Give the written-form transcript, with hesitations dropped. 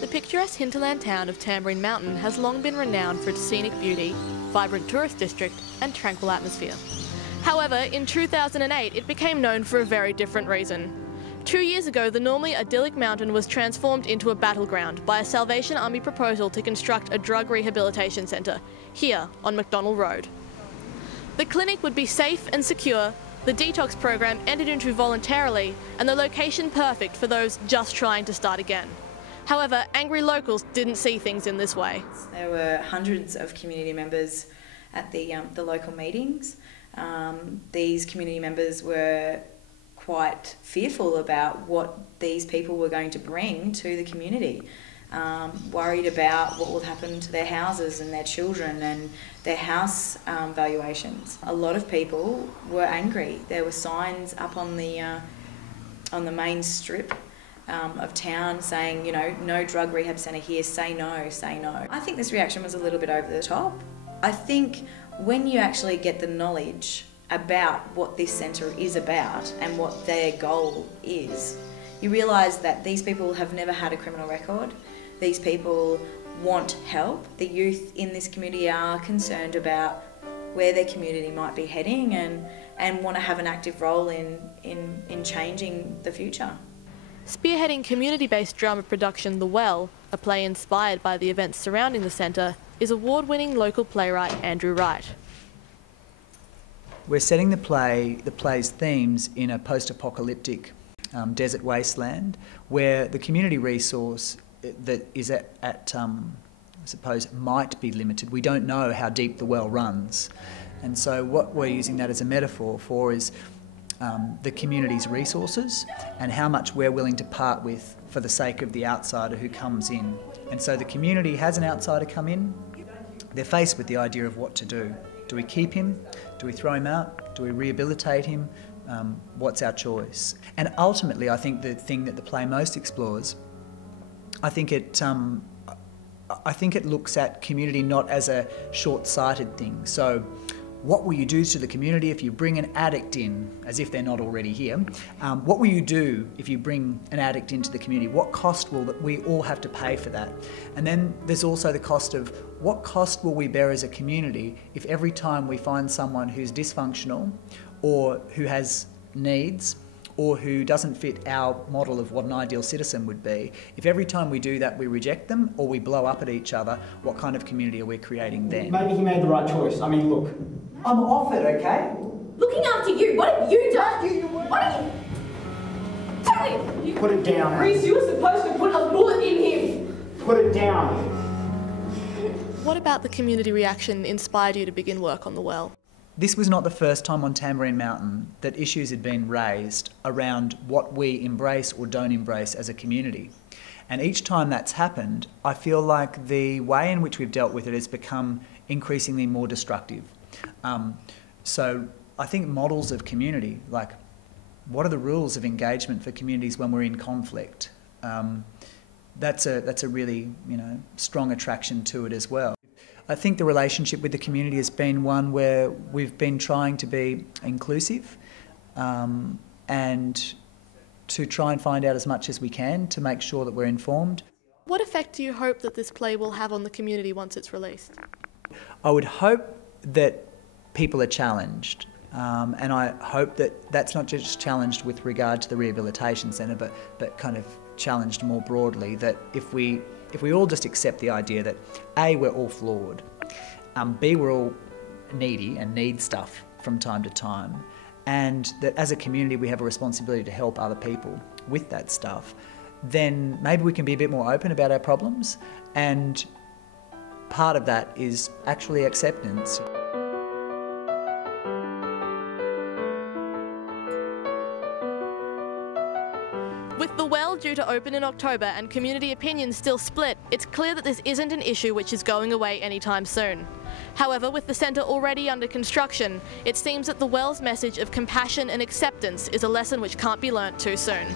The picturesque hinterland town of Tambourine Mountain has long been renowned for its scenic beauty, vibrant tourist district and tranquil atmosphere. However, in 2008 it became known for a very different reason. 2 years ago, the normally idyllic mountain was transformed into a battleground by a Salvation Army proposal to construct a drug rehabilitation centre, here on McDonald Road. The clinic would be safe and secure, the detox program entered into voluntarily, and the location perfect for those just trying to start again. However, angry locals didn't see things in this way. There were hundreds of community members at the local meetings. These community members were quite fearful about what these people were going to bring to the community, worried about what will happen to their houses and their children and their house valuations. A lot of people were angry. There were signs up on the main strip of town saying, you know, no drug rehab centre here, say no, say no. I think this reaction was a little bit over the top. I think when you actually get the knowledge about what this centre is about and what their goal is, you realise that these people have never had a criminal record. These people want help. The youth in this community are concerned about where their community might be heading and want to have an active role in changing the future. Spearheading community-based drama production The Well, a play inspired by the events surrounding the centre, is award-winning local playwright Andrew Wright. We're setting the play's themes in a post-apocalyptic desert wasteland where the community resource that is I suppose, might be limited. We don't know how deep the well runs. And so what we're using that as a metaphor for is the community's resources and how much we're willing to part with for the sake of the outsider who comes in. And so the community has an outsider come in, they're faced with the idea of what to do. Do we keep him? Do we throw him out? Do we rehabilitate him? What's our choice? And ultimately, I think the thing that the play most explores, I think it looks at community not as a short-sighted thing. So what will you do to the community if you bring an addict in, as if they're not already here? What will you do if you bring an addict into the community? What cost will we all have to pay for that? And then there's also the cost of what cost will we bear as a community if every time we find someone who's dysfunctional or who has needs or who doesn't fit our model of what an ideal citizen would be, if every time we do that we reject them or we blow up at each other, what kind of community are we creating then? Maybe he made the right choice. I mean, look, I'm off it, okay? Looking after you, what have you done? What are you... Tell him! Put it down. Reese, you were supposed to put a bullet in him. Put it down. What about the community reaction inspired you to begin work on The Well? This was not the first time on Tambourine Mountain that issues had been raised around what we embrace or don't embrace as a community. And each time that's happened, I feel like the way in which we've dealt with it has become increasingly more destructive. So I think models of community, like what are the rules of engagement for communities when we're in conflict? That's a really, strong attraction to it as well. I think the relationship with the community has been one where we've been trying to be inclusive and to try and find out as much as we can to make sure that we're informed. What effect do you hope that this play will have on the community once it's released? I would hope that people are challenged, and I hope that that's not just challenged with regard to the rehabilitation centre, but kind of challenged more broadly, that if we all just accept the idea that A, we're all flawed, B, we're all needy and need stuff from time to time, and that as a community we have a responsibility to help other people with that stuff, then maybe we can be a bit more open about our problems, and part of that is actually acceptance. With The Well due to open in October and community opinions still split, it's clear that this isn't an issue which is going away anytime soon. However, with the centre already under construction, it seems that The Well's message of compassion and acceptance is a lesson which can't be learnt too soon.